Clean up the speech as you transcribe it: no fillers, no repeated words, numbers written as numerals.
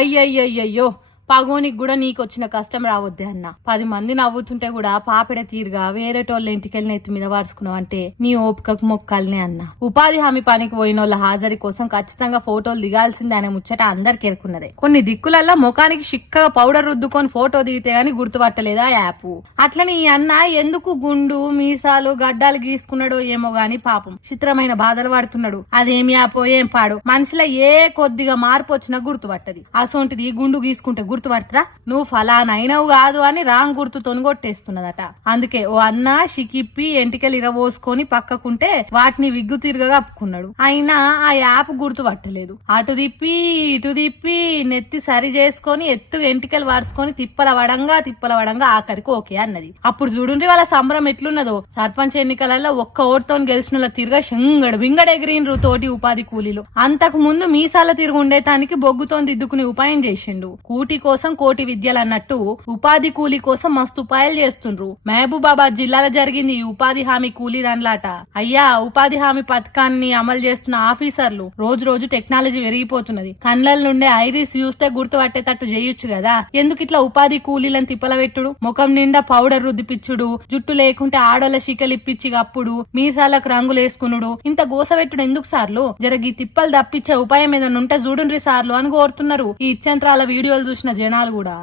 అయ్యయ్యయ్యయ్యో, పగోనికి కూడా నీకొచ్చిన కష్టం రావద్దే అన్న. 10 మంది నవ్వుతుంటే కూడా పాపిడ తీరుగా వేరేటోళ్ళ ఇంటికెళ్ళి నెత్తి మీద వాడుచుకున్నావు అంటే నీ ఓపికకు మొక్కాలనే అన్న. ఉపాధి హామీ పనికి పోయినోళ్ళ హాజరీ కోసం ఖచ్చితంగా ఫోటోలు దిగాల్సిందే అనే ముచ్చట అందరికి ఎరుకున్నదే. కొన్ని దిక్కులల్లా ముఖానికి చిక్కగా పౌడర్ రుద్దుకొని ఫోటో దిగితే గాని గుర్తుపట్టలేదా యాప్. అట్లని ఈ అన్న ఎందుకు గుండు మీసాలు గడ్డాలు గీసుకున్నాడో ఏమో గాని పాపం చిత్రమైన బాధలు పడుతున్నాడు. అదేం యాపో ఏం పాడు, మనిషిలో ఏ కొద్దిగా మార్పు వచ్చినా గుర్తుపట్టది. అసొంటిది గుండు గీసుకుంటే గుర్తుపడతారా? నువ్వు ఫలానైనవు కాదు అని రాంగ్ గుర్తుతో కొట్టేస్తున్నదట. అందుకే ఓ అన్న షికిప్పి ఎంటికలు ఇరవోసుకొని పక్కకుంటే వాటిని విగ్గు తిరగగా కప్పుకున్నాడు. అయినా ఆ యాప్ గుర్తుపట్టలేదు. అటు తిప్పి నెత్తి సరి చేసుకొని ఎత్తుగా ఎంటికలు వాడుచుకొని తిప్పల వడంగా ఆఖరికి ఓకే అన్నది. అప్పుడు చూడుండ్రి వాళ్ళ సంబరం ఎట్లున్నదో. సర్పంచ్ ఎన్నికలలో ఒక్క ఓటుతో గెలిచిన తిరగా వింగడెగిరిన్రు తోటి ఉపాధి కూలీలు. అంతకు ముందు మీసాల తిరుగు ఉండేతానికి బొగ్గుతో దిద్దుకునే ఉపాయం చేసిండు. కూటి కోసం కోటి విద్యలు అన్నట్టు ఉపాధి కూలీ కోసం మస్తు ఉపాయాలు చేస్తుండ్రు. మహబూబాబాద్ జిల్లాలో జరిగింది ఈ ఉపాధి హామీ కూలీ దానిలాట. అయ్యా, ఉపాధి హామీ పథకాన్ని అమలు చేస్తున్న ఆఫీసర్లు రోజు రోజు టెక్నాలజీ పెరిగిపోతున్నది. కళ్ళ నుండే ఐరిస్ చూస్తే గుర్తుపట్టేటట్టు చేయొచ్చు కదా. ఎందుకు ఇట్లా ఉపాధి కూలీలను తిప్పలబెట్టుడు? ముఖం నిండా పౌడర్ రుద్దిపిచ్చుడు, జుట్టు లేకుంటే ఆడోళ్ళ శికలిప్పిచ్చి అప్పుడు మీసాలకు రంగులేసుకునుడు, ఇంత గోసపెట్టుడు ఎందుకు సార్లు? జరగి తిప్పలు తప్పించే ఉపాయం ఏదైనా ఉంటే చూడుండ్రి సార్లు అని కోరుతున్నారు ఈ ఇచ్చంత్రాల వీడియోలు చూసిన జనాలు కూడా.